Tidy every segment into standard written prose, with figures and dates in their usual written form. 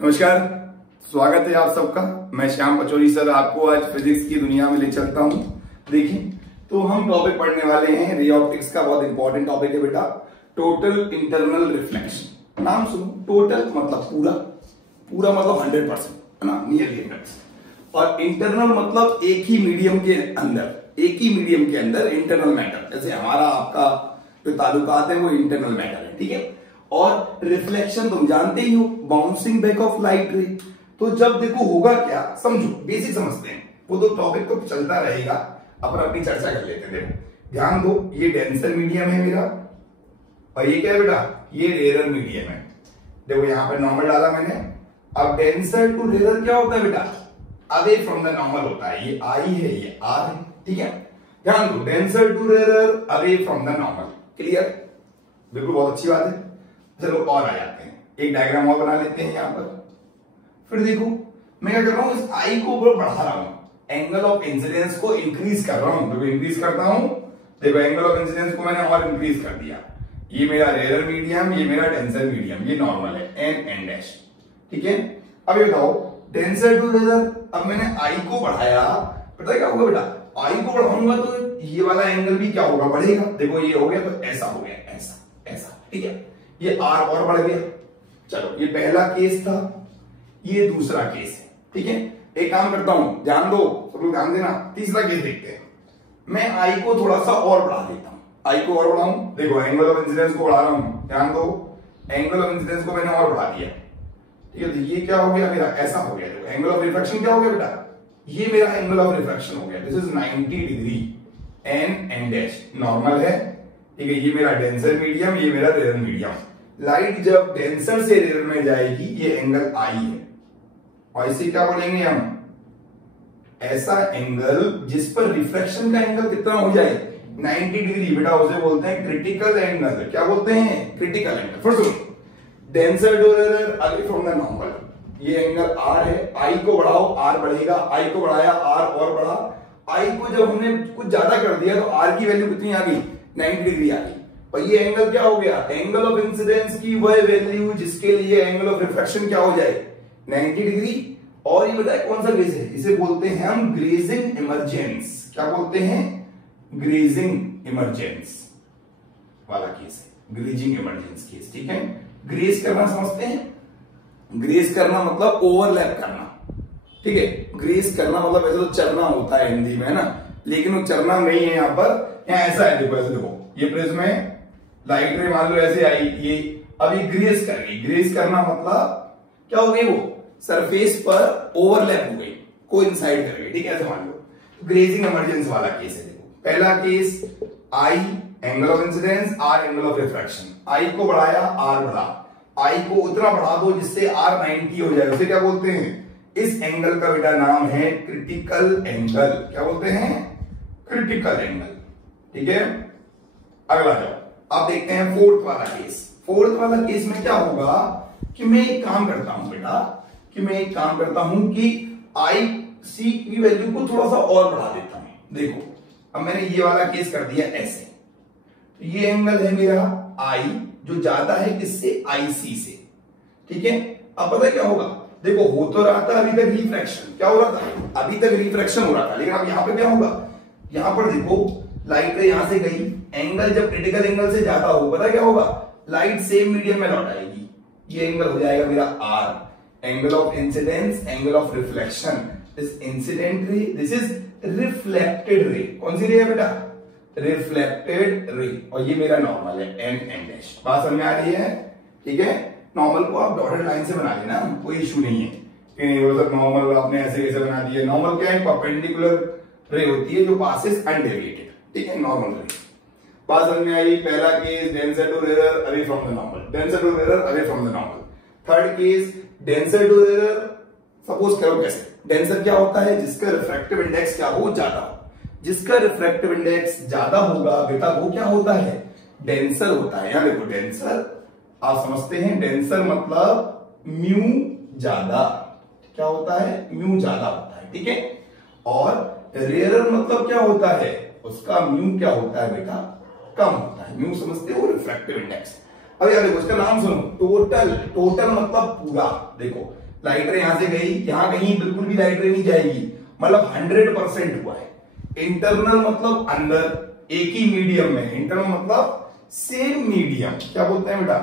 नमस्कार, स्वागत है आप सबका। मैं श्याम पचौरी सर आपको आज फिजिक्स की दुनिया में ले चलता हूं। देखिए, तो हम टॉपिक पढ़ने वाले हैं रे ऑप्टिक्स का। बहुत इंपॉर्टेंट टॉपिक है बेटा, टोटल इंटरनल रिफ्लेक्शन। नाम सुनो, टोटल मतलब पूरा, पूरा मतलब 100% है ना, नियरली 100%। और इंटरनल मतलब एक ही मीडियम के अंदर, एक ही मीडियम के अंदर इंटरनल मैटर। जैसे हमारा आपका जो ताल्लुकात है वो इंटरनल मैटर है, ठीक है। और रिफ्लेक्शन तुम जानते ही हो, बाउंसिंग बैक ऑफ लाइट रे। तो जब देखो होगा क्या, समझो, बेसिक समझते हैं, वो तो टॉपिक तो चलता रहेगा, अपन अपनी चर्चा कर लेते हैं। देखो ध्यान दो, ये डेंसर मीडियम है मेरा, और ये क्या है बेटा, ये रेयर मीडियम है। देखो यहां पर नॉर्मल डाला मैंने। अब डेंसर टू रेयर क्या होता है बेटा, अवे फ्रॉम द नॉर्मल होता है। ये आई है, ये आर है, ठीक है। ध्यान दो, denser to rare, away from the normal. Clear? बिल्कुल, बहुत अच्छी बात है। चलो और आ जाते हैं, एक डायग्राम और बना लेते हैं यहां पर। फिर देखो मैं क्या कर रहा हूं, इस आई को बढ़ा रहा हूं, एंगल ऑफ इंसिडेंस को इंक्रीज कर रहा हूं। देखो इंक्रीज करता हूं, देखो एंगल ऑफ इंसिडेंस को मैंने और इंक्रीज कर दिया। ये मेरा रेयर मीडियम, ये मेरा डेंसर मीडियम, ये नॉर्मल है, एन डैश, ठीक है। अब ये बताओ, डेंसर टू रेयर, अब मैंने आई को बढ़ाया, पता है क्या होगा बेटा, आई को बढ़ाऊंगा तो ये वाला एंगल भी क्या होगा, बढ़ेगा। देखो ये हो गया तो ऐसा हो गया, ऐसा ऐसा, ठीक है। ये आर और बढ़ गया। चलो ये पहला केस था, ये दूसरा केस है, ठीक है। एक काम करता हूं, ध्यान दो सब लोग, ध्यान देना। तीसरा केस देखते हैं। मैं आई को थोड़ा सा और बढ़ा देता हूं, आई को और बढ़ाऊं। देखो एंगल ऑफ इंसिडेंस को बढ़ा रहा हूं, ध्यान दो, एंगल ऑफ इंसिडेंस को मैंने और बढ़ा दिया, ठीक है। ये क्या हो गया मेरा, ऐसा हो गया। देखो एंगल ऑफ रिफ्रैक्शन क्या हो गया बेटा, ये मेरा एंगल ऑफ रिफ्रैक्शन हो गया। This is 90 degree, N dash normal है, ठीक है। ये मेरा डेंसर मीडियम, ये मेरा रेयर मीडियम। लाइट जब डेंसर से रेयर में जाएगी, ये एंगल आई है, और इसे क्या बोलेंगे हम, ऐसा एंगल जिस पर रिफ्रैक्शन का एंगल कितना हो जाए, 90 डिग्री बेटा, उसे बोलते हैं क्रिटिकल एंगल। क्या बोलते हैं, क्रिटिकल एंगल। फिर सुनो, denser to rare, away from the normal, ये एंगल आर है। आई को बढ़ाओ, आर बढ़ेगा। आई को बढ़ाया, आर और बढ़ा। आई को जब हमने कुछ ज्यादा कर दिया तो आर की वैल्यू कितनी आ गई, 90 डिग्री आ गई। और ये एंगल क्या हो गया, एंगल ऑफ इंसिडेंस की वह वैल्यू जिसके लिए एंगल ऑफ रिफ्रैक्शन क्या हो जाए, 90 डिग्री। और ये बताए कौन सा केस है, इसे बोलते हैं हम ग्रेजिंग इमरजेंस। क्या बोलते हैं, ग्रेजिंग इमरजेंस वाला केस है, ग्रेजिंग इमरजेंस केस, ठीक है। ग्रेज करना समझते हैं, ग्रेज करना मतलब ओवरलैप करना, ठीक है। ग्रेज करना मतलब ऐसे तो चरना होता है हिंदी में, है ना, लेकिन वो चरना नहीं है यहां पर। यहाँ ऐसा है, देखो ऐसे देखो, ये प्रिज्म है, लाइट रे मान लो ऐसे आई, ये अभी ग्रेज कर गई। ग्रेज करना मतलब क्या हो गई, वो सरफेस पर ओवरलैप हो गई, कोइंसाइड कर गई, ठीक है, ऐसे मान लो। ग्रेजिंग इमरजेंस वाला केस है। देखो पहला case, i angle of incidence, r angle of refraction. I को बढ़ाया, आर बढ़ा। आई को उतना बढ़ा दो जिससे आर 90 हो जाए, उसे क्या बोलते हैं, इस एंगल का बेटा नाम है क्रिटिकल एंगल। क्या बोलते हैं, क्रिटिकल एंगल, ठीक है। अगला जाओ, अब देखते हैं फोर्थ वाला केस। फोर्थ वाला केस में क्या होगा कि मैं एक काम करता हूं बेटा, कि मैं एक काम करता हूं कि आई सी की वैल्यू को थोड़ा सा और बढ़ा देता हूं। देखो अब मैंने ये वाला केस कर दिया ऐसे, तो ये एंगल है मेरा आई, जो ज्यादा है किससे, आई सी से, ठीक है। अब पता है क्या होगा, देखो हो तो रहा था अभी तक रिफ्रैक्शन, क्या हो रहा था, अभी तक रिफ्रैक्शन हो रहा था, लेकिन अब यहां पे क्या होगा, यहां पर देखो लाइट रे यहां से गई, एंगल जब क्रिटिकल एंगल से ज्यादा हो, पता क्या होगा, लाइट सेम मीडियम में लौट आएगी। ये एंगल हो जाएगा मेरा R, angle of incidence, angle of reflection. This incident ray, this is reflected ray. कौन सी रे है बेटा, रिफ्लेक्टेड रे। और ये मेरा नॉर्मल है, एन डैश। बात समझ में आ रही है, ठीक है। नॉर्मल को आप डॉटेड लाइन से बना लेना, कोई इशू नहीं है कि वो सब नॉर्मल आपने ऐसे कैसे बना दिया। नॉर्मल क्या है, परपेंडिकुलर रे होती है जो पासेस अनडेविएटेड, ठीक है, नॉर्मल रे। बात समझ में आई। पहला case, denser to rare, away from the normal, denser to rare, away from the normal. Third case, denser to rare, suppose करो कैसे, डेंसर क्या होता है, जिसका रिफ्रैक्टिव इंडेक्स क्या हो, ज्यादा हो। जिसका रिफ्रैक्टिव इंडेक्स ज्यादा होगा बेटा, वो क्या होता है, डेंसर होता है। यहां देखो डेंसर, आप समझते हैं, डेंसर मतलब म्यू ज्यादा, क्या होता है, म्यू ज्यादा होता है, ठीक है। और रेयरर मतलब क्या होता है, उसका म्यू क्या होता है बेटा, कम होता है। म्यू समझते हो, रिफ्रैक्टिव इंडेक्स। अब यार देखो इसका नाम सुनो, टोटल। टोटल मतलब पूरा। देखो लाइट रे यहां से गई, यहां कहीं बिल्कुल भी लाइट रे नहीं जाएगी, मतलब 100% हुआ है। इंटरनल मतलब अंदर, एक ही मीडियम में, इंटरनल मतलब सेम मीडियम, क्या बोलते हैं बेटा,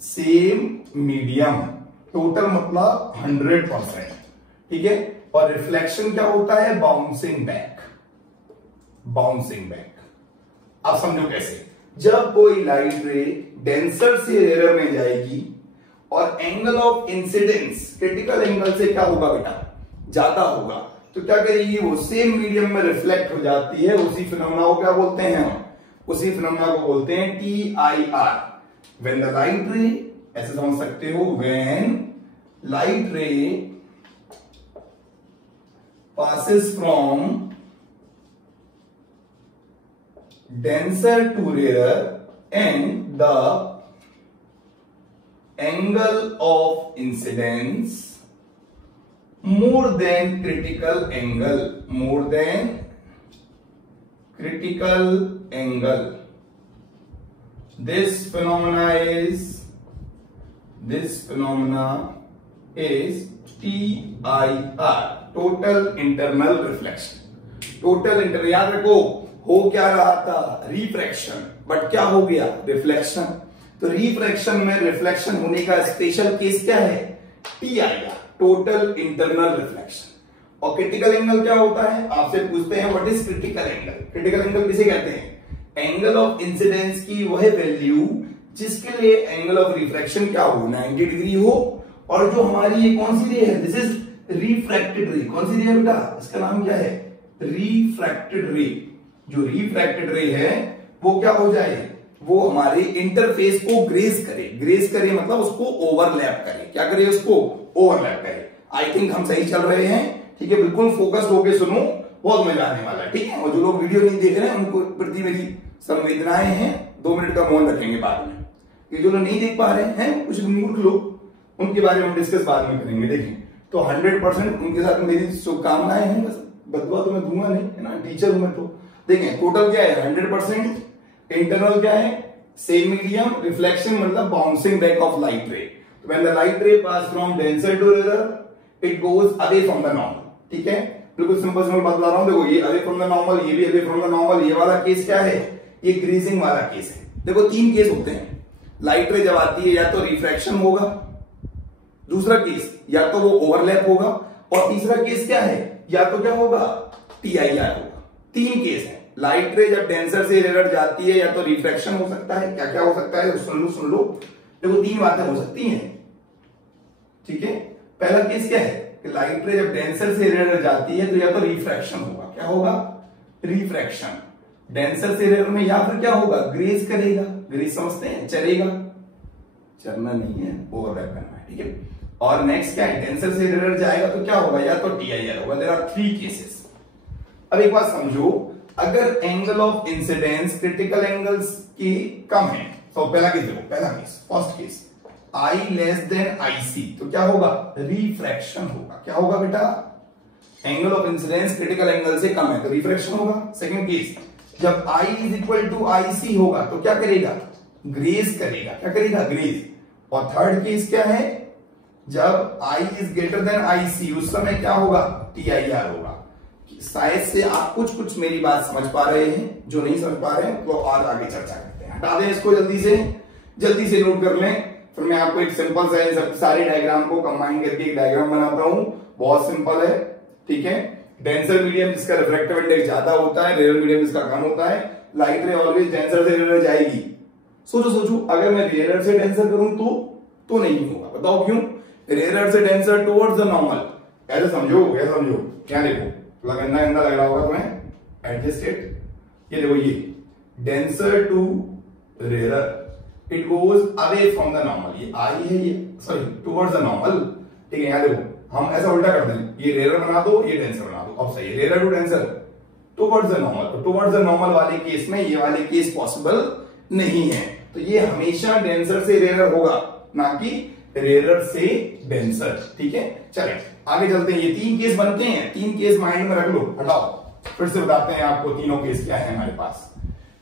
सेम मीडियम, टोटल मतलब 100%, ठीक है। और रिफ्लेक्शन क्या होता है, बाउंसिंग बैक, बाउंसिंग बैक। आप समझो कैसे, जब कोई लाइट रे डेंसर से रेयर में जाएगी और angle of incidence critical angle से क्या होगा बेटा, ज्यादा होगा, तो क्या करेगी वो, सेम मीडियम में रिफ्लेक्ट हो जाती है। उसी फिनोमेना को क्या बोलते हैं, उसी फिनोमेना को बोलते हैं TIR, व्हेन द लाइट रे, ऐसे समझ सकते हो, व्हेन लाइट रे passes from denser to rarer and the angle of incidence more than critical angle, more than critical angle. This phenomena is TIR, total internal reflection. Total inter, याद रखो, हो क्या रहा था, रिफ्रैक्शन, बट क्या हो गया, रिफ्लेक्शन। तो रिफ्रैक्शन में रिफ्लेक्शन होने का स्पेशल केस क्या है, TIR, टोटल इंटरनल रिफ्लेक्शन। और क्रिटिकल एंगल क्या होता है, आपसे पूछते हैं what is critical angle. Critical angle किसे कहते हैं, एंगल ऑफ इंसिडेंस की वह वैल्यू जिसके लिए एंगल ऑफ रिफ्रैक्शन क्या हो, 90 डिग्री हो, और जो हमारी ये कौन सी रे है, दिस इज रिफ्रैक्टेड रे। कौन सी रे है बेटा, इसका नाम क्या है, रिफ्रैक्टेड रे। जो रिफ्रैक्टेड रे है वो क्या हो जाए, वो हमारे इंटरफेस को ग्रेस करे, ग्रेस करे मतलब उसको ओवरलैप करे, क्या करे, उसको ओवरलैप करे। आई थिंक हम सही चल रहे हैं, ठीक है, बिल्कुल फोकस्ड होके सुनो, बहुत मजा आने वाला है, ठीक है। और जो लोग वीडियो नहीं देख रहे हैं उनको प्रति मेरी संवेदनाएं हैं, 2 मिनट का मौन रखेंगे बाद में। ये जो लोग नहीं देख पा रहे हैं, कुछ मूर्ख लोग, उनके बारे में डिस्कस बाद में करेंगे। देखें तो 100% उनके साथ मेरी शुभकामनाएं हैं, बस बदवा तो मैं दूंगा नहीं, है ना, टीचर हूं मैं तो। देखें टोटल क्या है, 100%, इंटरनल क्या है, सेम मीडियम, रिफ्लेक्शन मतलब bouncing back of light ray. When the light ray pass from denser to rare it goes away from the normal, ठीक है, बिल्कुल सिंपल सिंपल बात बता रहा हूं। देखो ये अवे फ्रॉम द नॉर्मल, ये भी अवे फ्रॉम द नॉर्मल। ये वाला केस क्या है, ये ग्रेजिंग वाला केस है। देखो 3 केस होते हैं, लाइट रे जब आती है या तो रिफ्रैक्शन होगा, दूसरा केस या तो वो ओवरलैप होगा, और तीसरा केस क्या है, या तो क्या होगा, TIR होगा। 3 केस है। लाइट रे जब डेंसर से रेयर जाती है या तो रिफ्रैक्शन हो सकता है, क्या क्या हो सकता है, सुन लो। देखो 3 बातें हो सकती हैं, ठीक है। पहला केस क्या है कि लाइट रे जब डेंसर से रेयर जाती है तो या तो रिफ्रैक्शन होगा, क्या होगा, रिफ्रैक्शन डेंसर से रेयर में, या फिर क्या होगा, ग्रेज करेगा। ग्रेज समझते हैं, चलेगा, चलना नहीं है, ओवरलैप करना है, ठीक है। और नेक्स्ट क्या है, डेंसर से रेयर जाएगा तो क्या होगा, या तो TIR होगा। There are 3 cases. अब एक बात समझो, अगर angle of incidence critical angles की कम है, तो पहला केस देखो, पहला case, first case, I less than IC, तो क्या होगा, रिफ्रैक्शन होगा। क्या होगा बेटा, angle of incidence critical angle से कम है तो रिफ्रैक्शन होगा। सेकंड केस, जब I is equal to IC होगा तो क्या करेगा, ग्रेज करेगा। क्या करेगा, ग्रेज। और थर्ड केस क्या है, जब I is greater than IC, उस समय क्या होगा, TIR होगा। शायद से आप कुछ कुछ मेरी बात समझ पा रहे हैं, जो नहीं समझ पा रहे हैं तो और आगे चर्चा करते हैं। हटा दें इसको, जल्दी से नोट कर लें, फिर मैं आपको एक सिंपल सा सब सारे डायग्राम को कंबाइन करके एक डायग्राम बनाता हूं। बहुत सिंपल है, ठीक है। डेंसर मीडियम जिसका रिफ्रैक्टिव इंडेक्स ज्यादा होता है, रेयर मीडियम जिसका कम होता है। लाइट रे ऑलवेज डेंसर से रेयर जाएगी। सोचो अगर मैं रेयर से डेंसर करूं तो नहीं होगा। बताओ क्यों, रेयर से डेंसर टुवर्ड्स द नॉर्मल। ऐसे समझो, क्या देखो, गंदा लग रहा होगा तुम्हें, एडजस्ट इट। ये देखो, ये denser to rare, it goes away from the normal. ये आई है, ये सॉरी टुवर्ड्स द नॉर्मल, ठीक है। यहां देखो हम ऐसा उल्टा कर दें, ये रेयर बना दो, ये डेंसर बना दो। अब सही है, rare to denser towards the normal. तो टुवर्ड्स द नॉर्मल वाले केस में ये वाले केस पॉसिबल नहीं है, तो ये हमेशा डेंसर से रेयर होगा, ना कि रेयर से डेंसर, ठीक है। चलिए आगे चलते हैं। ये 3 केस बनते हैं, 3 केस माइंड में रख लो। हटाओ, फिर से बताते हैं आपको तीनों केस क्या है हमारे पास।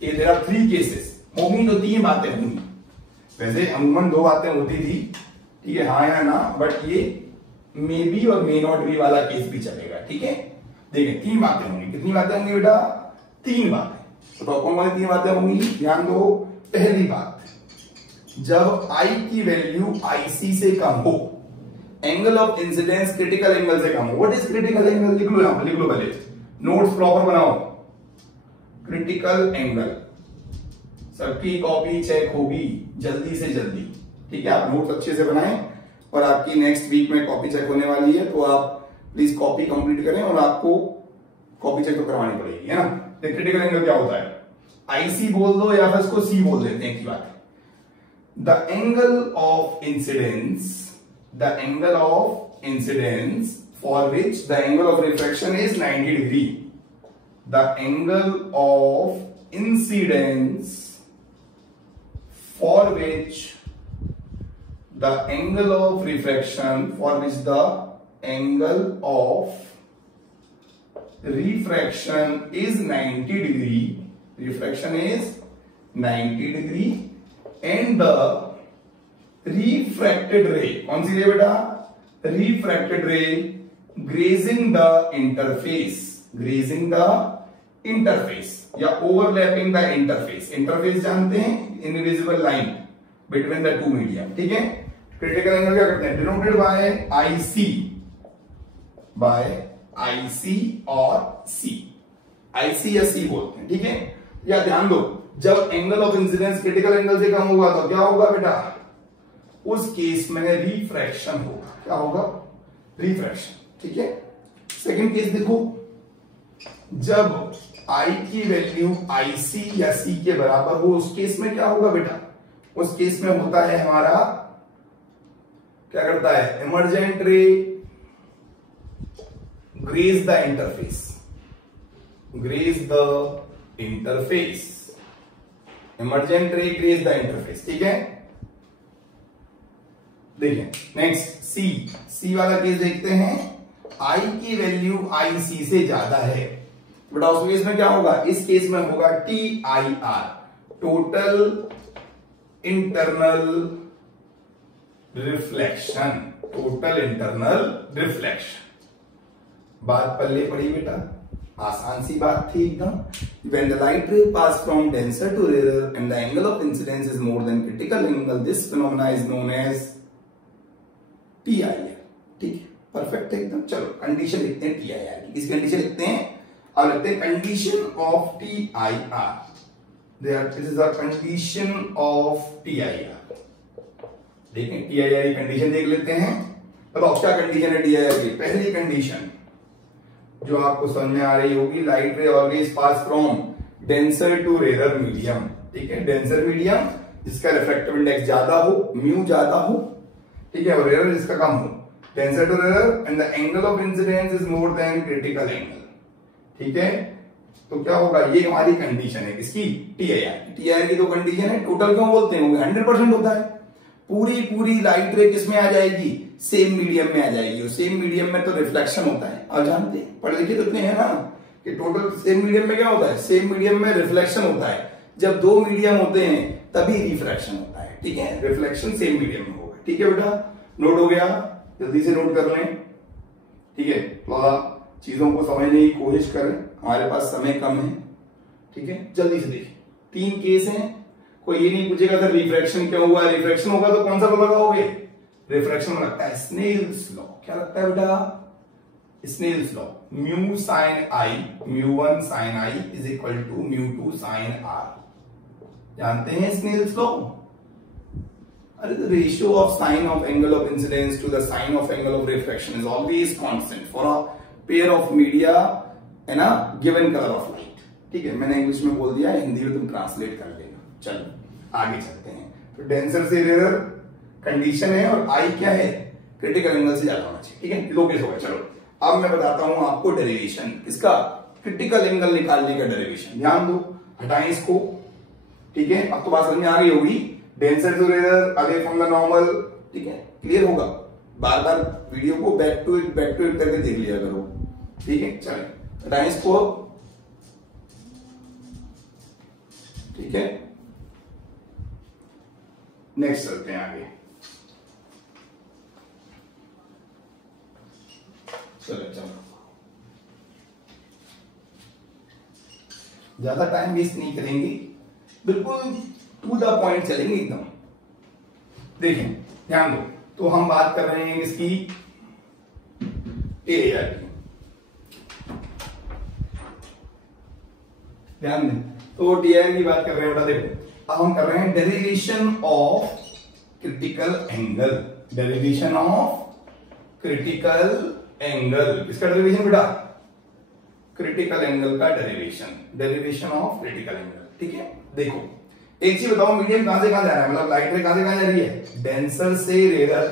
ये देयर आर 3 केसेस, होंगी तो 3 बातें होंगी। वैसे अमूमन 2 बातें होती थी, ठीक है, हाँ या ना, बट ये मे बी और मे नॉट बी वाला केस भी चलेगा। ठीक है, देखिए 3 बातें होंगी। कितनी बातें होंगी बेटा? 3 बातें। तो कौन कौन सी 3 बातें होंगी? ध्यान दो। पहली बात, जब आई की वैल्यू आईसी से कम हो, angle of incidence critical angle से कम हो। What is critical angle? लिख लो यहां पर, लिख लो पहले, नोट्स प्रॉपर बनाओ। क्रिटिकल एंगल, सबकी कॉपी चेक होगी जल्दी से जल्दी। ठीक है, आप नोट्स अच्छे से बनाएं और आपकी नेक्स्ट वीक में कॉपी चेक होने वाली है, तो आप प्लीज कॉपी कंप्लीट करें और आपको कॉपी चेक तो करवानी पड़ेगी, है ना। तो क्रिटिकल एंगल क्या होता है? आईसी बोल दो या फिर इसको सी बोल देते हैं, की बात है। The angle of incidence, the angle of incidence for which the angle of refraction is 90 degree. The angle of incidence for which the angle of refraction, for which the angle of refraction is 90 degree, refraction is 90 degree, and the refracted ray, कौन सी रे बेटा? refracted ray grazing the interface, grazing the interface या overlapping the interface, interface जानते हैं, invisible line between the two medium. ठीक है, critical angle क्या करते हैं? डिनोटेड बाय आईसी और सी, आईसी या सी बोलते हैं। ठीक है, या ध्यान दो, जब angle of incidence critical angle से कम होगा तो क्या होगा बेटा? उस केस में रिफ्रैक्शन होगा। क्या होगा? रिफ्रैक्शन। ठीक है, सेकंड केस देखो, जब आई की वैल्यू आईसी या सी के बराबर हो, उस केस में क्या होगा बेटा? उस केस में होता है हमारा, क्या करता है? Emergent ray graze the interface, graze the interface, emergent ray graze the interface. ठीक है, देखिए नेक्स्ट सी, सी वाला केस देखते हैं। आई की वैल्यू आई सी से ज्यादा है, बेटा उस केस में क्या होगा? इस केस में होगा TIR, total internal reflection, total internal reflection. बात पल्ले पड़ी बेटा, आसान सी बात थी एकदम। When the light ray pass from denser to rarer and the angle of incidence is more than critical angle, this phenomena is known as TIR। ठीक है, perfect है एकदम। चलो कंडीशन लिखते हैं TIR की। किस कंडीशन लिखते हैं? अब लिखते हैं condition of TIR। This is the condition of TIR। देखें TIR की कंडीशन देख लेते हैं। बताओ क्या कंडीशन है TIR की? पहली कंडीशन जो आपको समझ में आ रही होगी, light ray always pass from denser to rare medium. ठीक है, डेंसर मीडियम जिसका रिफ्रैक्टिव इंडेक्स ज्यादा हो, म्यू ज्यादा हो, ठीक है, और रेयर जिसका कम हो, denser to rare, and the angle of incidence is more than critical angle. ठीक है, तो क्या होगा? ये हमारी कंडीशन है किसकी? TIR की। दो कंडीशन है, टोटल क्यों बोलते हैं? 100% होता है। पूरी लाइट रे किस में आ जाएगी? सेम मीडियम में आ जाएगी, और सेम मीडियम में तो रिफ्लेक्शन होता है। आप जानते हैं, पढ़े लिखे तो इतने हैं ना कि टोटल सेम मीडियम में क्या होता है? सेम मीडियम में रिफ्लेक्शन होता है। जब दो मीडियम होते हैं तभी रिफ्रैक्शन होता है। ठीक है, रिफ्लेक्शन सेम मीडियम में होगा। ठीक है बेटा, नोट हो गया? जल्दी से नोट कर लें। ठीक है, थोड़ा चीजों को समझने की कोशिश करें, हमारे पास समय कम है। ठीक है, जल्दी से देखिए। 3 केस हैं, कोई ये नहीं पूछेगा सर रिफ्रैक्शन क्यों हुआ? रिफ्रैक्शन होगा तो कौन सा लॉ लगाओगे? रिफ्रैक्शन में लगता है स्नेल्स लॉ। क्या लगता है बेटा? Snell's law. Mu sine i, mu one sine i is equal to mu two sine r. जानते हैं स्नेल्स लॉ? अरे the ratio of sine of angle of incidence to the sine of angle of refraction is always constant for a pair of media and a given color of light। ठीक है, मैंने English में बोल दिया है, हिंदी में तुम ट्रांसलेट कर लेना। चलो आगे चलते हैं। तो डेंसर से रेयर कंडीशन है, और आई क्या है? क्रिटिकल एंगल से ज्यादा होना चाहिए। ठीक है, लो केस होगा। चलो अब मैं बताता हूं आपको डेरिवेशन इसका, क्रिटिकल एंगल निकालने का डेरिवेशन। ध्यान दो, हटाएं इसको। ठीक है, अब तो बात समझ में आ गई होगी। Denser to rare, away from the normal. ठीक है, क्लियर होगा? बार बार वीडियो को बैक टू इट करके देख लिया करो। ठीक है, चलें हटाएं इसको। ठीक है, नेक्स्ट चलते हैं आगे। ज्यादा टाइम वेस्ट नहीं करेंगे, बिल्कुल टू द पॉइंट चलेंगे एकदम। देखिए ध्यान दो, तो हम बात कर रहे हैं इसकी एरिया की, ध्यान दें। तो टीआर की बात कर रहे हैं बेटा। देखो अब हम कर रहे हैं derivation of critical angle. Derivation of critical angle, किसका डेरिवेशन बेटा? क्रिटिकल एंगल का derivation, derivation of critical angle. ठीक है, देखो एक चीज बताओ, मीडियम कहां से कहां जा रहा है, मतलब लाइट रे कहां से कहां जा रही है? डेंसर से रेयर,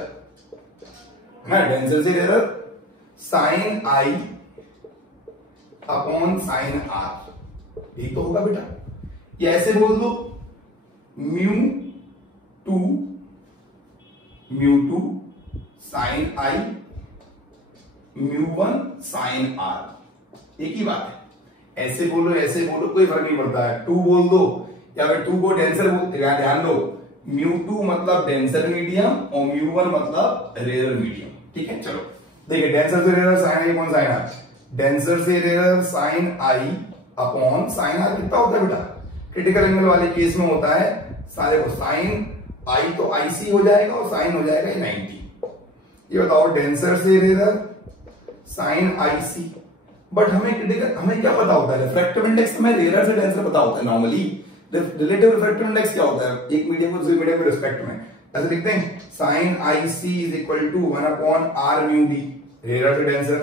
है डेंसर से रेयर, साइन आई अपॉन साइन आर, यही तो होगा बेटा। या ऐसे बोल दो mu two sine I mu one sine R, एक ही बात है। ऐसे बोलो कोई फर्क नहीं पड़ता है। टू बोल दो या फिर टू को डेंसर बोल, ध्यान दो म्यू टू मतलब डेंसर मीडियम और म्यू वन मतलब रेयर मीडियम। ठीक है, चलो देखिए डेंसर से रेयर साइन आई अपॉन साइन आर, डेंसर से रेयर साइन आई अपॉन साइन आर कितना होता है बेटा? क्रिटिकल एंगल वाले केस में होता है सारे को साइन आई तो आईसी हो जाएगा और साइन हो जाएगा 90। ये बताओ डेंसर से रेयर साइन आईसी, बट हमें क्या पता होता है? रिफ्रैक्टिव इंडेक्स हमें रेयर से डेंसर पता होता है नॉर्मली। रिलेटिव रिफ्रैक्टिव इंडेक्स क्या होता है? एक मीडियम को दूसरे मीडियम के रिस्पेक्ट में ऐसे लिखते हैं, sine IC is equal to 1 upon r mu d, rare से डेंसर।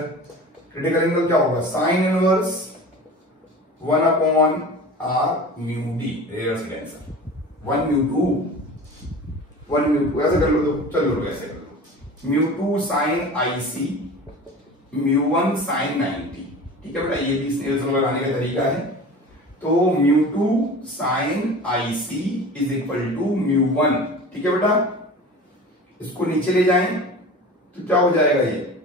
क्रिटिकल एंगल क्या होगा? Sine inverse 1 upon r mu d, rare से डेंसर। 1 म्यू टू ऐसे कर लो, तो चलो ऐसे कर लो, mu two sine i c mu one sine 90। ठीक है बेटा, ये भी स्नेल्स लॉ लगाने का तरीका है। तो mu two sine IC is equal to mu one. ठीक है बेटा, इसको नीचे ले जाएं तो क्या हो जाएगा? ये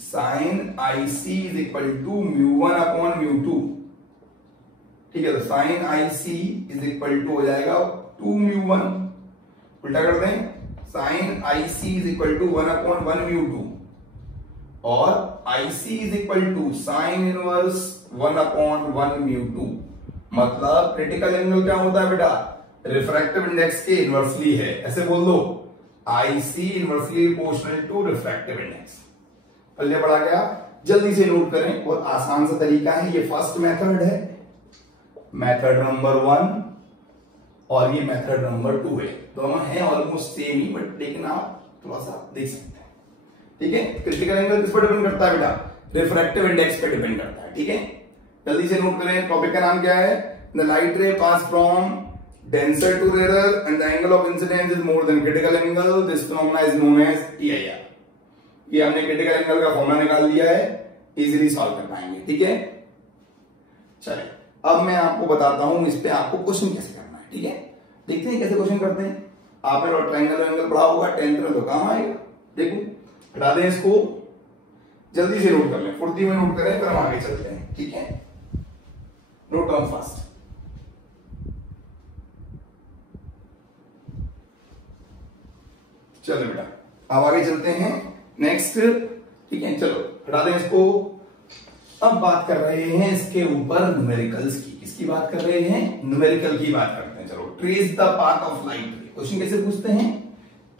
sine IC is equal to mu one upon mu two. ठीक है, तो sine IC is equal to हो जाएगा 2 म्यू वन। उल्टा कर दें, sine IC is equal to 1 upon 1 mu two और i c is equal to sine inverse 1 upon 1 mu two. मतलब क्रिटिकल एंगल क्या होता है बेटा? रिफ्रैक्टिव इंडेक्स के इनवर्सली है। ऐसे बोल दो i c inversely proportional to refractive index. पल्ले पड़ा गया, जल्दी से नोट करें, बहुत आसान सा तरीका है। ये फर्स्ट मेथड है, मेथड नंबर 1, और ये मेथड नंबर 2 है। दोनों हैं ऑलमोस्ट सेम ही, बट लेकिन आप थोड़ा सा देख सकते हैं। ठीक है, क्रिटिकल एंगल किस पर डिपेंड करता है बेटा? रिफ्रैक्टिव इंडेक्स पे डिपेंड करता है। ठीक है, जल्दी से नोट करें, टॉपिक का नाम क्या है? The light ray pass from denser to rarer and the angle of incidence is more than critical angle. This phenomena is known as TIR. ये हमने क्रिटिकल एंगल का फॉर्मूला निकाल लिया है, इजीली सॉल्व कर पाएंगे। ठीक है, चलिए अब मैं आपको बताता हूं इस पे आपको क्वेश्चन कैसे करना है। ठीक है, देखते हैं कैसे क्वेश्चन करते हैं। आपने ट्रायंगल एंगल पढ़ा होगा 10th में, तो काम आएगा। देखो हटा दें इसको, जल्दी से नोट कर लें, फुर्ती में नोट करें, फिर हम आगे चलते हैं। ठीक है, नोट डाउन फास्ट। चलो बेटा अब आगे चलते हैं नेक्स्ट। ठीक है, चलो हटा दें इसको। अब बात कर रहे हैं इसके ऊपर न्यूमेरिकल्स की। किसकी बात कर रहे हैं? न्यूमेरिकल की बात करते हैं। चलो, trace the path of light रे। क्वेश्चन कैसे पूछते हैं?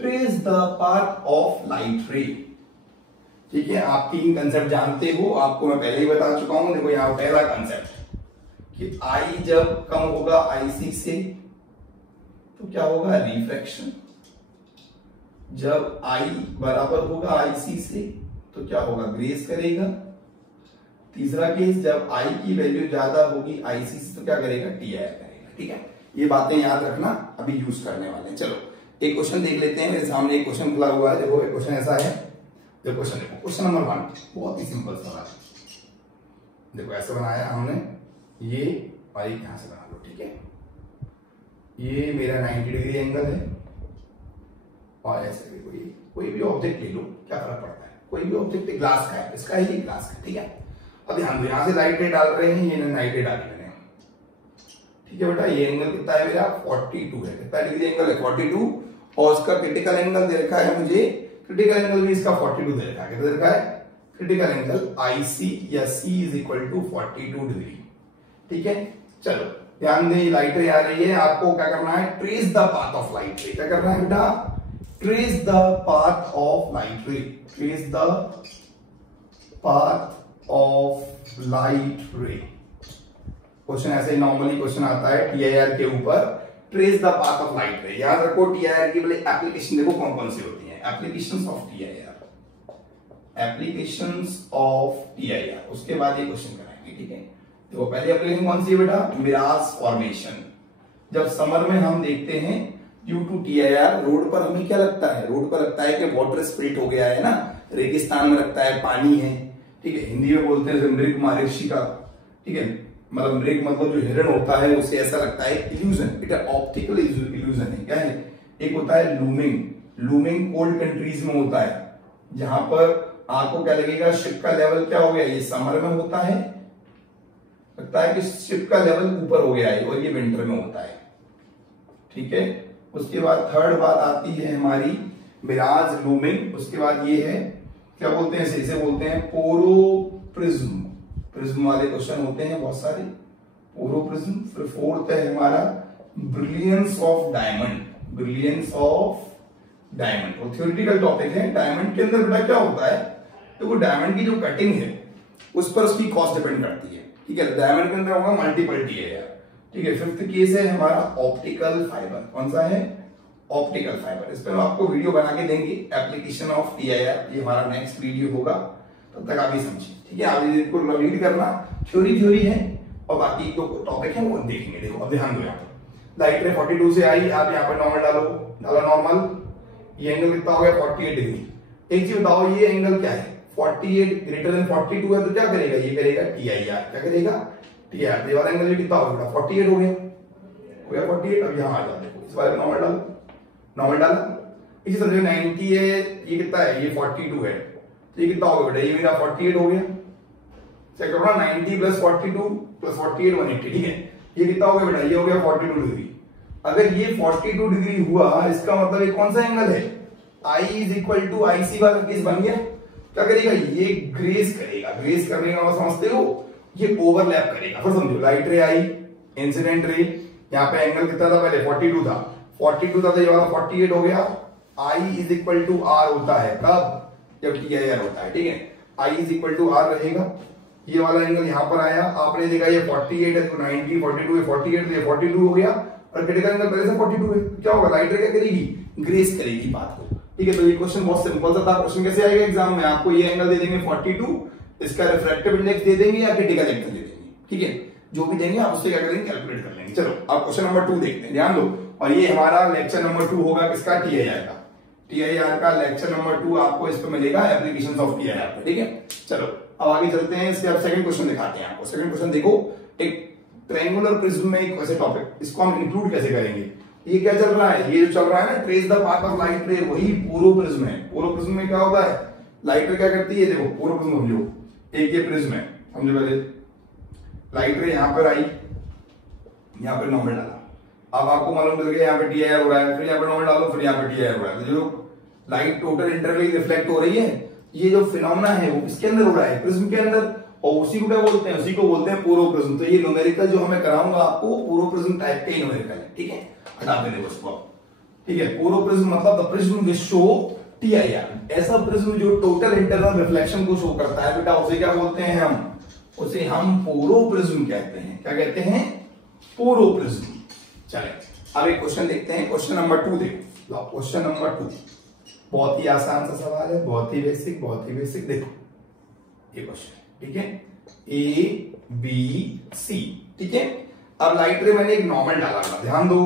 Trace the path of light रे। ठीक है, आप 3 कंसेप्ट जानते हो, आपको मैं पहले ही बता चुका हूं। देखो यहां पहला कंसेप्ट कि आई जब कम होगा आईसी से तो क्या होगा? रिफ्रैक्शन। जब आई बराबर होगा आईसी से तो क्या होगा? ग्रेस करेगा। तीसरा केस, जब आई की वैल्यू ज्यादा होगी आईसी से तो क्या करेगा? टीआई करेगा। ठीक है, ये बातें याद रखना, अभी यूज करने वाले हैं। चलो एक क्वेश्चन देख लेते हैं। मेरे सामने एक क्वेश्चन खुला हुआ है। देखो एक क्वेश्चन ऐसा है, देखो क्वेश्चन देखो, क्वेश्चन नंबर 1 बहुत ही सिंपल सवाल है। देखो ऐसे बनाया हमने, ये और एक यहां से बना लो। ठीक है, ये मेरा 90 डिग्री एंगल है और ऐसे कोई भी ऑब्जेक्ट ले लो, क्या फर्क पड़ता है? कोई भी ऑब्जेक्ट ग्लास का है, इसका ही ग्लास का। ठीक है, अब ध्यान दो, यहां से लाइट रे डाल रहे हैं, ये लाइट रे डाल रहे हैं। ठीक है बेटा, ये एंगल कितना है मेरा? 42 है। कितना डिग्री एंगल है? 42। और उसका क्रिटिकल एंगल दे रखा है मुझे, क्रिटिकल एंगल भी इसका 42 दे रखा है। कितना दे रखा है? क्रिटिकल एंगल आईसी या सी इज इक्वल टू 42 डिग्री। ठीक है, चलो ध्यान दें, लाइट रे आ रही है, आपको क्या करना है, trace the path of light रे। क्या करना है बेटा, trace the path of light रे, trace the path of light रे। क्वेश्चन ऐसे नॉर्मली क्वेश्चन आता है टीआईआर के ऊपर, trace the path of light रे। याद रखो टीआईआर की बोले एप्लीकेशन देखो कौन कौन सी होती है, applications of TIR, applications of TIR, उसके बाद ये क्वेश्चन कराएंगे। ठीक है, देखो पहले एप्लीकेशन कौन सी है बेटा, मिराज फॉर्मेशन। जब समर में हम देखते हैं ड्यू टू टीआईआर, रोड पर हमें क्या लगता है, रोड पर लगता है कि वाटर स्प्लिट हो गया है ना, रेगिस्तान में लगता है पानी है। ठीक है, हिंदी में बोलते हैं मृग मारिशी का। ठीक है, मतलब मृग मतलब जो हिरण होता है उसे ऐसा लगता है, इल्यूजन, इट ऑप्टिकल इल्यूजन है। क्या है, एक होता है लूमिंग, लूमिंग कोल्ड कंट्रीज में होता है, जहां पर आपको क्या लगेगा, शिप का लेवल क्या हो गया, ये समर में होता है, लगता है कि शिप का लेवल ऊपर हो गया है, और ये विंटर में होता है। ठीक है, उसके बाद थर्ड बात आती है हमारी मिराज लूमिंग। उसके बाद ये है क्या बोलते हैं इसे बोलते हैं पोरोप्रिज्म, प्रिज्म वाले क्वेश्चन होते हैं बहुत सारे, पोरोप्रिज्म। फिर फोर्थ है हमारा brilliance of diamond, brilliance of diamond, और थ्योरेटिकल टॉपिक है। डायमंड के अंदर बेटा क्या होता है, तो डायमंड की जो कटिंग है उस पर उसकी कॉस्ट डिपेंड करती है। ठीक है, डायमंड के अंदर होगा मल्टीपल टीआईआर। ठीक है, फिफ्थ केस है हमारा ऑप्टिकल फाइबर। कौन सा है, ऑप्टिकल फाइबर। इस पर हम आपको वीडियो बना के देंगे, एप्लीकेशन ऑफ टीआईआर, ये हमारा नेक्स्ट वीडियो होगा, तब तक आप ही समझिए। ठीक है, आप इसको रीड करना, थ्योरी है, और बाकी जो टॉपिक है वो देखेंगे। देखो अब ध्यान दो, यहाँ पर लाइट रे 42 से आई, आप यहाँ पर नॉर्मल डाला नॉर्मल, ये एंगल कितना हो गया 48 डिग्री। एक चीज बताओ, ये एंगल क्या है, 48 ग्रेटर देन 42 है, तो क्या करेगा, ये करेगा टीआईआर। क्या करेगा, टीआईआर। ये वाला एंगल कितना हो गया 48 हो गया 48। अब यहाँ आ जाओ, देखो इस वाले नॉर्मल डालो, नॉर्मल डाला, इसी समझो 90 है, ये कितना है, ये 42 है, तो ये कितना होगा बेटा, ये मेरा 48 हो गया। चेक करो ना, 90 प्लस 42 प्लस 48 180। ठीक है, ये कितना हो गया बेटा, ये हो गया 42 डिग्री। अगर ये 42 डिग्री हुआ, इसका मतलब ये कौन सा एंगल है, I is equal to IC वाला केस बन गया। क्या करेगा, ये ग्रेस करेगा, ग्रेस करने का समझते हो, ये ओवरलैप करेगा। फिर समझो, लाइट रे आई, इंसिडेंट रे, यहाँ पे एंगल कितना था पहले 42 था, 42 था, तो ये वाला 48 हो गया। I is equal to R होता है कब, जब टीआईआर होता है। ठीक है, I is equal to R रहेगा। ये वाला एंगल यहाँ पर आया, आपने देखा ये 48 है, तो 90 42 है, 48 तो ये 42 हो गया, और क्रिटिकल एंगल पहले से 42 है, क्या होगा, लाइट रे क्या करेगी, ग्रेस करेगी बात को। ठीक है, तो ये क्वेश्चन बहुत सिंपल सा था। क्वेश्चन कैसे आएगा एग्जाम में, आपको ये एंगल दे देंगे 42, इसका रिफ्रैक्टिव इंडेक्स दे देंगे या क्रिटिकल एंगल दे देंगे। ठीक है, जो भी देंगे आप उससे क्या करेंगे, कैलकुलेट कर लेंगे। चलो अब क्वेश्चन नंबर 2 देखते हैं, ध्यान दो। और ये हमारा लेक्चर नंबर 2 होगा किसका, टीआईआर का। टीआईआर का लेक्चर नंबर 2 आपको इस पर मिलेगा, एप्लीकेशंस ऑफ टीआईआर पे। ठीक है, चलो अब आगे चलते हैं, इसके अब सेकंड क्वेश्चन दिखाते हैं आपको। सेकंड क्वेश्चन देखो, एक ट्रायंगुलर प्रिज्म में एक ऐसे टॉपिक, इसको हम इंक्लूड कैसे करेंगे। ये क्या चल रहा है, ये जो चल रहा है ना, trace the path of light रे, वही पोरोप्रिज्म है। पोरोप्रिज्म में क्या होता है, लाइट रे क्या करती है, देखो पोरोप्रिज्म समझो, एक ये प्रिज्म है, समझो पहले लाइट रे यहाँ पर आई, यहाँ पर नॉर्मल डाला, अब आपको मालूम चल गया यहाँ पे टीआईआर हो रहा है, फिर यहाँ पे नॉर्मल डालो, फिर यहाँ पे टीआईआर हो रहा है, तो जो लाइट टोटल इंटरवली रिफ्लेक्ट हो रही है, ये जो फिनोमेना है वो इसके अंदर हो रहा है, प्रिज्म के अंदर, और उसी को क्या बोलते हैं, उसी को बोलते हैं पोरोप्रिज्म। तो ये न्यूमेरिकल जो हमें कराऊंगा आपको, पोरोप्रिज्म टाइप के न्यूमेरिकल है। ठीक है, हटा देने उसको। ठीक है, पोरोप्रिज्म मतलब the prism which show TIR, ऐसा प्रिज्म जो टोटल इंटरनल रिफ्लेक्शन को शो करता है बेटा, उसे क्या बोलते हैं हम, उसे हम पोरोप्रिज्म कहते हैं। क्या कहते हैं, पोरोप्रिज्म। चले अब एक क्वेश्चन देखते हैं, क्वेश्चन नंबर 2 देखो। क्वेश्चन नंबर 2 बहुत ही आसान सा सवाल है, बहुत ही बेसिक, बहुत ही बेसिक। देखो ये क्वेश्चन, ठीक है, ABC। ठीक है, अब लाइट रे मैंने एक नॉर्मल डाला था, ध्यान दो,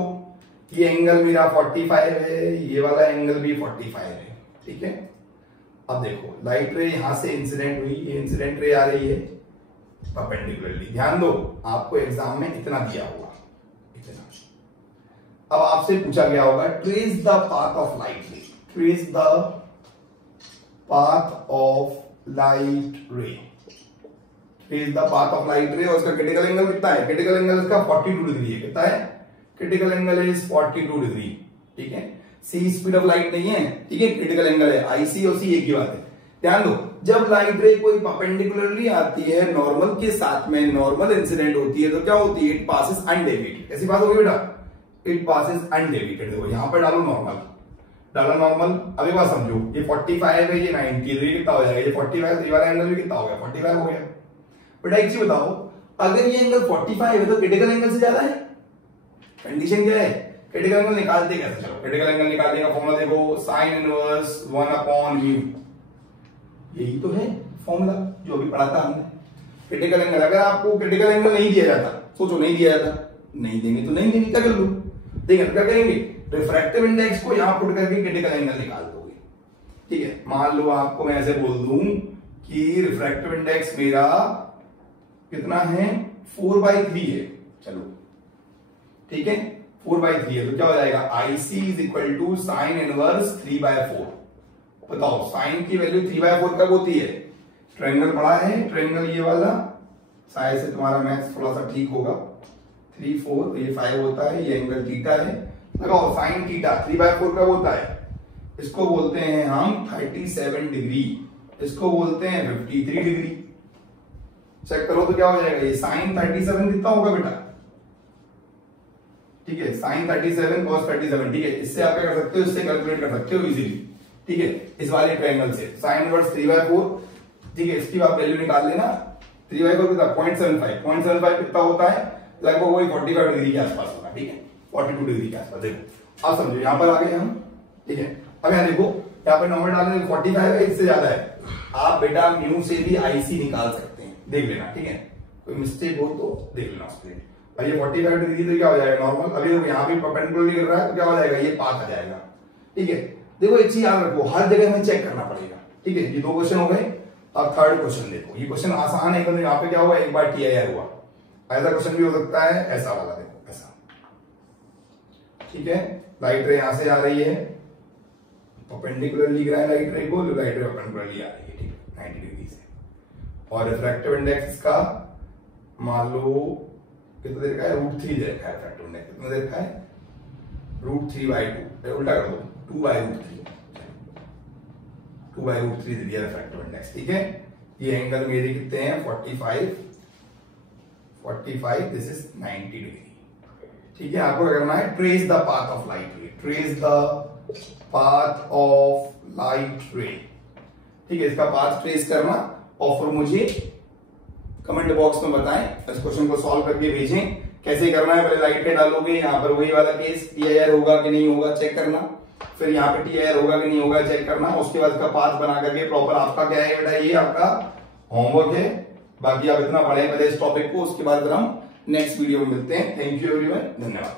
ये एंगल मेरा 45 है, ये वाला एंगल भी 45 है। ठीक है, अब देखो लाइट रे यहां से इंसिडेंट हुई, ये इंसिडेंट रे आ रही है परपेंडिकुलरली। ध्यान दो, आपको एग्जाम में इतना दिया होगा, इतना। अब आपसे पूछा गया होगा, trace the path of light रे, trace the path of light रे, trace the path of light रे, और इसका क्रिटिकल एंगल कितना है, क्रिटिकल एंगल इसका 42 डिग्री है। कितना है, क्रिटिकल एंगल इज 42 डिग्री। ठीक है, सी स्पीड ऑफ लाइट नहीं है, ठीक है, क्रिटिकल एंगल है, IC और C एक ही बात है। ध्यान दो, जब लाइट रे कोई परपेंडिकुलरली आती है नॉर्मल के साथ में, नॉर्मल इंसिडेंट होती है, तो क्या होती है? It passes undeviated. ऐसी बात होगी बेटा, इट पासेस अनडेविएटेड। देखो यहां पर डालो नॉर्मल, डाला नॉर्मल। अभी बात समझो, ये 45 है, ये 90, ये कितना हो जाएगा? ये 45, ये वाला एंगल भी कितना हो गया? 45 हो गया। बेटा एक चीज बताओ, अगर ये एंगल 45 है तो क्रिटिकल एंगल से ज्यादा है? कंडीशन क्या है? क्रिटिकल एंगल निकालते कैसे? चलो क्रिटिकल एंगल निकालने का फॉर्मूला देखो, साइन इनवर्स 1/μ। यही तो है फॉर्मूला जो अभी पढ़ा था हमने। क्रिटिकल एंगल, अगर आपको क्रिटिकल एंगल नहीं दिया जाता, सोचो नहीं दिया जाता, नहीं देंगे तो नहीं देंगे, क्या कर लो? देंगे तो क्या करेंगे? रिफ्रैक्टिव इंडेक्स को यहां पुट करके क्रिटिकल एंगल निकाल दोगे। ठीक है, मान लो आपको मैं ऐसे बोल दूं कि रिफ्रैक्टिव इंडेक्स मेरा कितना है? 4/3 है। चलो ठीक है, 4/3 है तो क्या हो जाएगा? IC is equal to sine inverse 3/4। बताओ साइन की वैल्यू 3/4 कब होती है? ट्रायंगल बड़ा है, ट्रायंगल ये वाला, शायद से तुम्हारा मैथ्स थोड़ा सा ठीक होगा। 3 4 तो ये 5 होता है, ये एंगल थीटा है। लगाओ साइन थीटा 3/4 कब होता है? इसको बोलते हैं हम 37 डिग्री, इसको बोलते हैं 53 डिग्री। चेक करो तो क्या हो जाएगा? ये साइन 37 कितना होगा बेटा? ठीक है, साइन 37 cos 37। ठीक है, इससे आप क्या कर सकते हो? इससे कैलकुलेट कर सकते हो इजीली। ठीक है, इस वाले ट्रायंगल से साइन इनवर्स 3/4। ठीक है, इसकी आप वैल्यू निकाल लेना। 3/4 कितना? 0.75। 0.75 कितना होता है? लगभग वही 45 डिग्री के आसपास होगा। ठीक है, 42 डिग्री के आसपास। देखो आप समझो, यहां पर आ गए हम। ठीक है, अब यहां देखो, यहाँ पर नंबर डालने 45 है, इससे ज्यादा है। आप बेटा म्यू से भी IC निकाल सकते हैं, देख लेना। ठीक है, कोई मिस्टेक हो तो देख लेना उसके लिए। और ये 45 डिग्री तो क्या हो जाएगा? नॉर्मल। अभी देखो यहाँ भी परपेंडिकुलर गिर रहा है तो क्या हो जाएगा? ये पाथ आ जाएगा। ठीक है, देखो एक चीज याद रखो, हर जगह हमें चेक करना पड़ेगा। ठीक है, ये 2 क्वेश्चन हो गए। अब थर्ड क्वेश्चन देखो, ये क्वेश्चन आसान है एकदम। यहाँ पे क्या हुआ? एक बार TIR हुआ। ऐसा क्वेश्चन भी हो सकता है, ऐसा वाला देखो, ऐसा। ठीक है, लाइट रे यहां से आ रही है, परपेंडिकुलरली गिरा है लाइट रे को, लाइट रे परपेंडिकुलरली आ रही है। ठीक है, 90 डिग्री से। और रिफ्रैक्टिव इंडेक्स का मान लो कितना दे रखा है? √3 दे रखा है। रिफ्रैक्टिव इंडेक्स कितना दे रखा है? √3/2। उल्टा कर दो, 2/√3। 2/√3 दे दिया रिफ्रैक्टिव इंडेक्स। ठीक है, ये एंगल मेरे कितने हैं? 45, दिस इज 90 डिग्री। ठीक है, आपको क्या करना है? Trace the path of light रे, trace the path of light रे। ठीक है, इसका पाथ ट्रेस करना और फिर मुझे कमेंट बॉक्स में बताएं, इस क्वेश्चन को सॉल्व करके भेजें। कैसे करना है? पहले लाइट रे डालोगे, यहाँ पर वही वाला केस, TIR होगा कि नहीं होगा चेक करना। फिर यहाँ पे TIR होगा कि नहीं होगा चेक करना। उसके बाद इसका पाथ बना करके प्रॉपर, आपका क्या है बेटा? ये आपका होमवर्क है। बाकी आप इतना पढ़ें पहले इस टॉपिक को, उसके बाद हम नेक्स्ट वीडियो में मिलते हैं। थैंक यू एवरीवन, धन्यवाद।